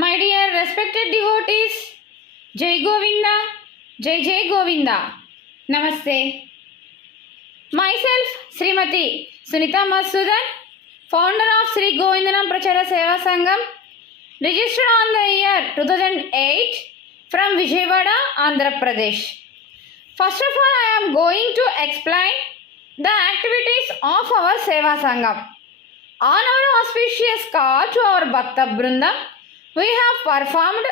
My dear respected devotees, Jai Govinda, Jai Jai Govinda, Namaste. Myself, Srimati Sunita Masudan, founder of Sri Govindanam Prachara Seva Sangam, registered on the year 2008 from Vijayawada, Andhra Pradesh. First of all, I am going to explain the activities of our Seva Sangam. On our auspicious call to our Bhakta Brindam, we have performed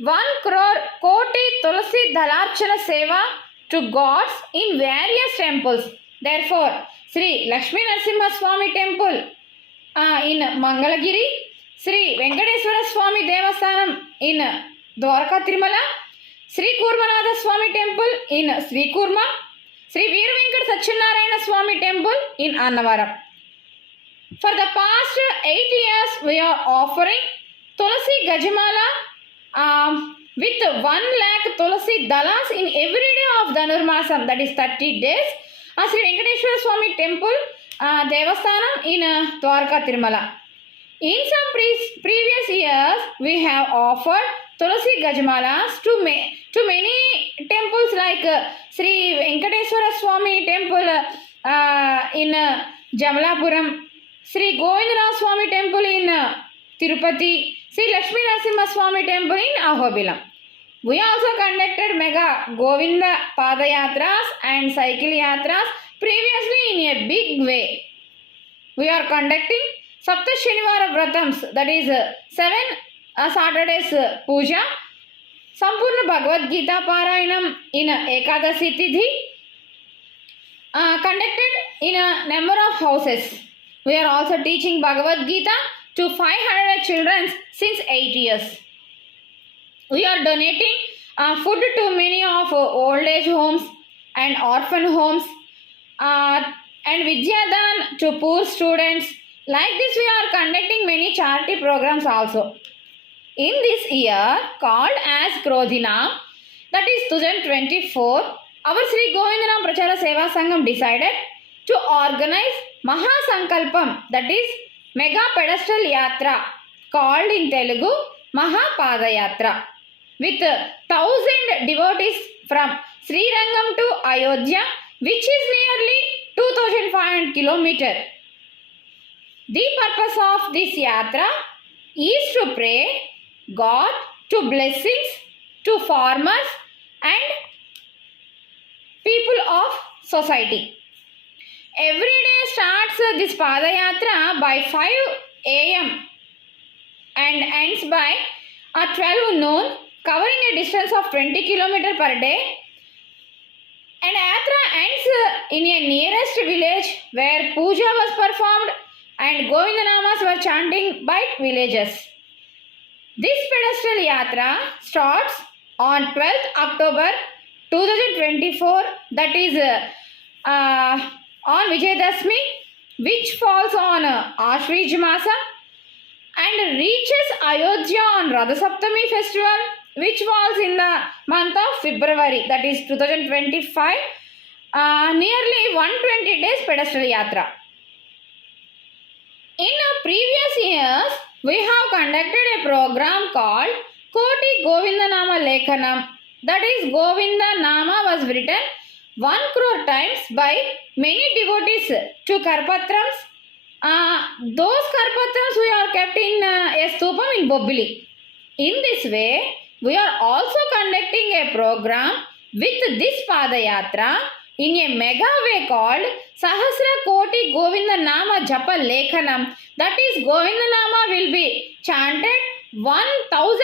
1 crore Koti Tulsi Dalarchana Seva to gods in various temples. Therefore, Sri Lakshmi Narasimha Swami Temple in Mangalagiri, Sri Venkateswara Swami Devasthanam in Dwarka Tirumala, Sri Kurmanatha Swami Temple in Sri Kurma, Sri Veer Venkat Satyanarayana Swami Temple in Annavaram. For the past 8 years, we are offering Tulasi Gajamala with 1 lakh Tulsi Dalas in every day of Dhanurmasam, that is 30 days. Sri Venkateswara Swami Temple, Devasthanam in Dwarka Tirumala. In some previous years, we have offered Tulasi Gajamalas to many temples like Sri Venkateswara Swami Temple in Jamalapuram, Sri Govindara Swami Temple in Tirupati, Sri Lakshmi Narasimha Swami Temple in Ahobilam. We also conducted mega Govinda Padayatras and Cycle Yatras previously in a big way. We are conducting Sapta Shanivara Vratams, that is 7 Saturdays Puja, Sampurna Bhagavad Gita Parayanam in Ekadasi Tidhi, conducted in a number of houses. We are also teaching Bhagavad Gita to 500 children since 8 years. We are donating food to many of old age homes and orphan homes and Vidyadan to poor students. Like this, we are conducting many charity programs also. In this year, called as Krodhinam, that is 2024, our Sri Govindanam Prachara Seva Sangam decided to organize Mahasankalpam, that is Mega Pedestal Yatra, called in Telugu Mahapadayatra, with 1,000 devotees from Srirangam to Ayodhya, which is nearly 2,500 kilometers. The purpose of this yatra is to pray God to blessings to farmers and people of society. Every day starts this Padayatra by 5 a.m. and ends by 12 noon, covering a distance of 20 km per day. And Yatra ends in a nearest village where puja was performed and Govindanamas were chanting by villagers. This pedestal Yatra starts on 12th October 2024, that is on Vijayadashmi, which falls on Ashwij Masa, and reaches Ayodhya on Radha Saptami festival, which falls in the month of February, that is 2025, nearly 120 days pedestal Yatra. In previous years, we have conducted a program called Koti Govindanama Lekhanam, that is Govinda Nama was written 1 crore times by many devotees to Karpatrams. Those Karpatrams we are kept in a stupam in Bobbili. In this way, we are also conducting a program with this Padayatra in a mega way called Sahasra Koti Govinda Nama Japa Lekhanam. That is, Govinda Nama will be chanted 1,000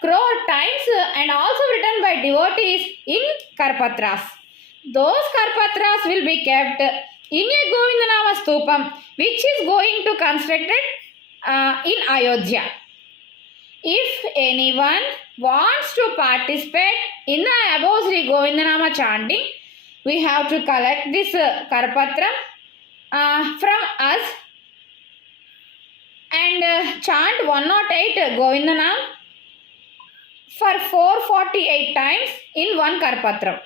crore times and also written by devotees in Karpatras. Those Karpatras will be kept in a Govindanama Stupam, which is going to constructed in Ayodhya. If anyone wants to participate in the above Sri Govindanama chanting, we have to collect this Karpatra from us and chant 108 Govindanam for 448 times in one Karpatra.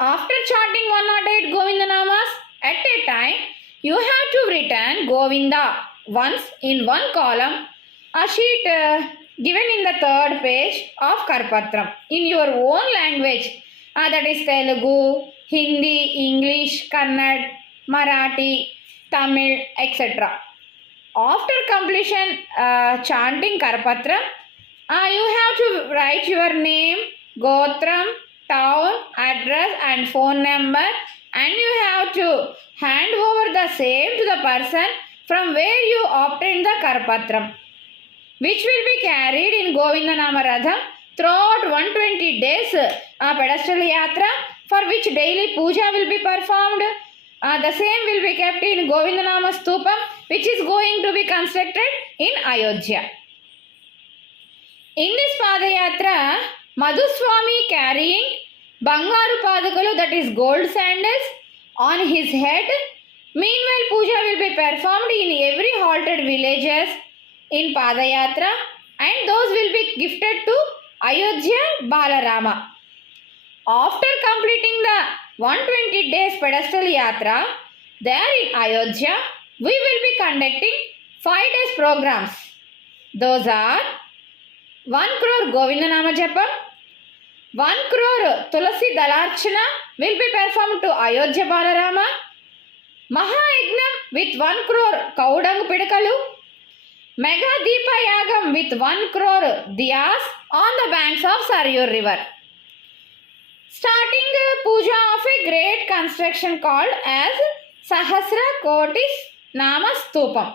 After chanting 108 Govindanamas at a time, you have to return Govinda once in one column, a sheet given in the third page of Karpatram in your own language, that is Telugu, Hindi, English, Kannada, Marathi, Tamil, etc. After completion chanting Karpatram, you have to write your name, Gotram, town, address and phone number, and you have to hand over the same to the person from where you obtained the Karpatram, which will be carried in Govindanama Ratham throughout 120 days pedestal yatra, for which daily puja will be performed. The same will be kept in Govindanama Stupam, which is going to be constructed in Ayodhya. In this Padayatra, Madhuswami carrying Bangaru Padakalu, that is gold sandals, on his head. Meanwhile, puja will be performed in every halted villages in Padayatra, and those will be gifted to Ayodhya Balarama. After completing the 120 days pedestal yatra, there in Ayodhya, we will be conducting 5 days programs. Those are 1 crore Govindanama Japam, 1 crore Tulasi Dalarchana will be performed to Ayodhya Balarama, Mahayagnam with 1 crore Kaudang Pidakalu, Mega Deepa Yagam with 1 crore Diyas on the banks of Saryu river. Starting puja of a great construction called as Sahasra Kotis Nama Stupam.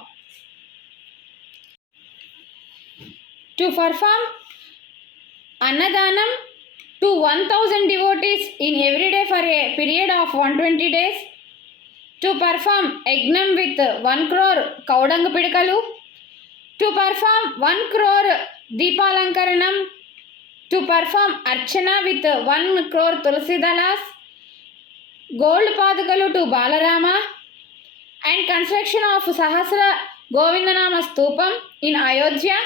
To perform Annadanam to 1000 devotees in every day for a period of 120 days. To perform Yagnam with 1 crore Kaudang Pidakalu. To perform 1 crore Deepalankaranam. To perform Archana with 1 crore Tulasi Dalas, gold Padakalu to Balarama, and construction of Sahasra Govindanama Stupam in Ayodhya,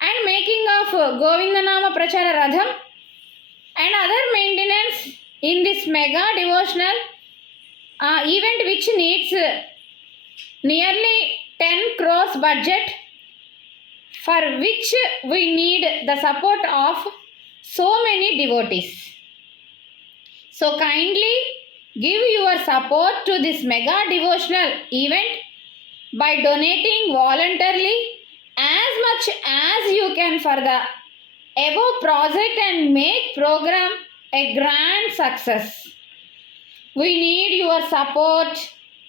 and making of Govindanama Prachara Radham, and other maintenance in this mega devotional event, which needs nearly 10 crores budget, for which we need the support of so many devotees. So kindly give your support to this mega devotional event by donating voluntarily as much as you can for the above project and make program a grand success. We need your support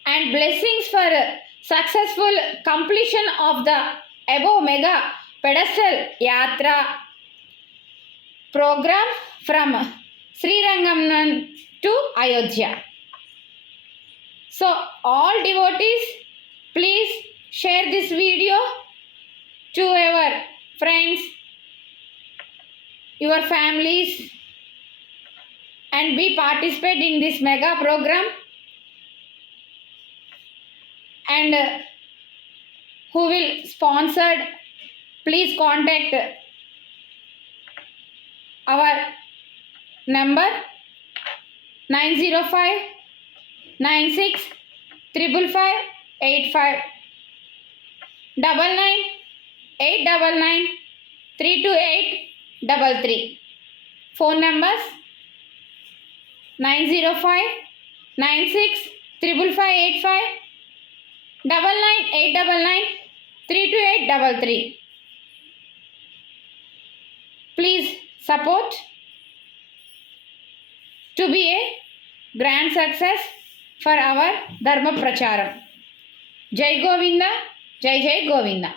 and blessings for successful completion of the above mega pedestal yatra program from Srirangam to Ayodhya. So all devotees, please share this video to your friends, your families, and be participate in this mega program. And who will sponsored, please contact our number 905 96 555 85 99 899 328 33. Phone numbers 905 96 555 85 99 899 32833. Please support to be a grand success for our Dharma Pracharam. Jai Govinda, Jai Jai Govinda.